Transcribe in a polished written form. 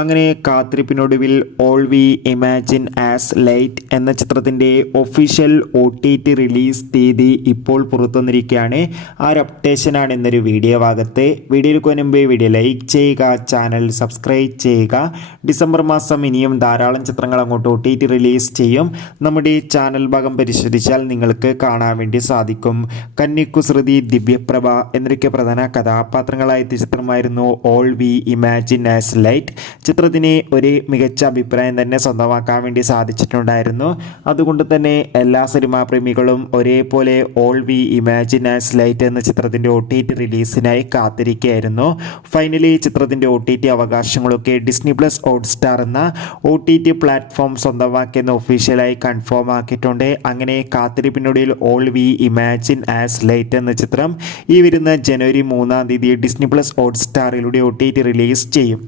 അങ്ങനെ കാത്തിരിപ്പിനൊടുവിൽ all we imagine as light എന്ന ചിത്രത്തിൻ്റെ ഒഫീഷ്യൽ OTT റിലീസ് തീയതി ഇപ്പോൾ പുറത്തുവന്നിരിക്കുകയാണ്. ആ ഒരു അപ്ഡേഷനാണ് ഇന്നൊരു വീഡിയോ ഭാഗത്ത്. വീഡിയോയിൽ മുൻപ് വീഡിയോ ലൈക്ക് ചെയ്യുക, ചാനൽ സബ്സ്ക്രൈബ് ചെയ്യുക. ഡിസംബർ മാസം ഇനിയും ധാരാളം ചിത്രങ്ങൾ അങ്ങോട്ട് OTT റിലീസ് ചെയ്യും. നമ്മുടെ ഈ ചാനൽ ഭാഗം പരിശോധിച്ചാൽ നിങ്ങൾക്ക് കാണാൻ വേണ്ടി സാധിക്കും. കന്യകുസൃതി, ദിവ്യപ്രഭ എന്നൊക്കെ പ്രധാന കഥാപാത്രങ്ങളായ ചിത്രമായിരുന്നു all we imagine as light. ചിത്രത്തിന് ഒരു മികച്ച അഭിപ്രായം തന്നെ സ്വന്തമാക്കാൻ വേണ്ടി സാധിച്ചിട്ടുണ്ടായിരുന്നു. അതുകൊണ്ട് തന്നെ എല്ലാ സിനിമാ പ്രേമികളും ഒരേപോലെ all we imagine as light എന്ന ചിത്രത്തിൻ്റെ OTT റിലീസിനായി കാത്തിരിക്കുകയായിരുന്നു. ഫൈനലി ചിത്രത്തിൻ്റെ OTT അവകാശങ്ങളൊക്കെ ഡിസ്നി പ്ലസ് ഹോട്ട്സ്റ്റാർ എന്ന OTT പ്ലാറ്റ്ഫോം സ്വന്തമാക്കിയെന്ന് ഒഫീഷ്യലായി കൺഫേം ആക്കിയിട്ടുണ്ട്. അങ്ങനെ കാത്തിരിപ്പിനൊടുവിൽ all we imagine as light എന്ന ചിത്രം ഈ വരുന്ന ജനുവരി 3 ഡിസ്നി പ്ലസ് ഹോട്ട്സ്റ്റാറിലൂടെ OTT റിലീസ് ചെയ്യും.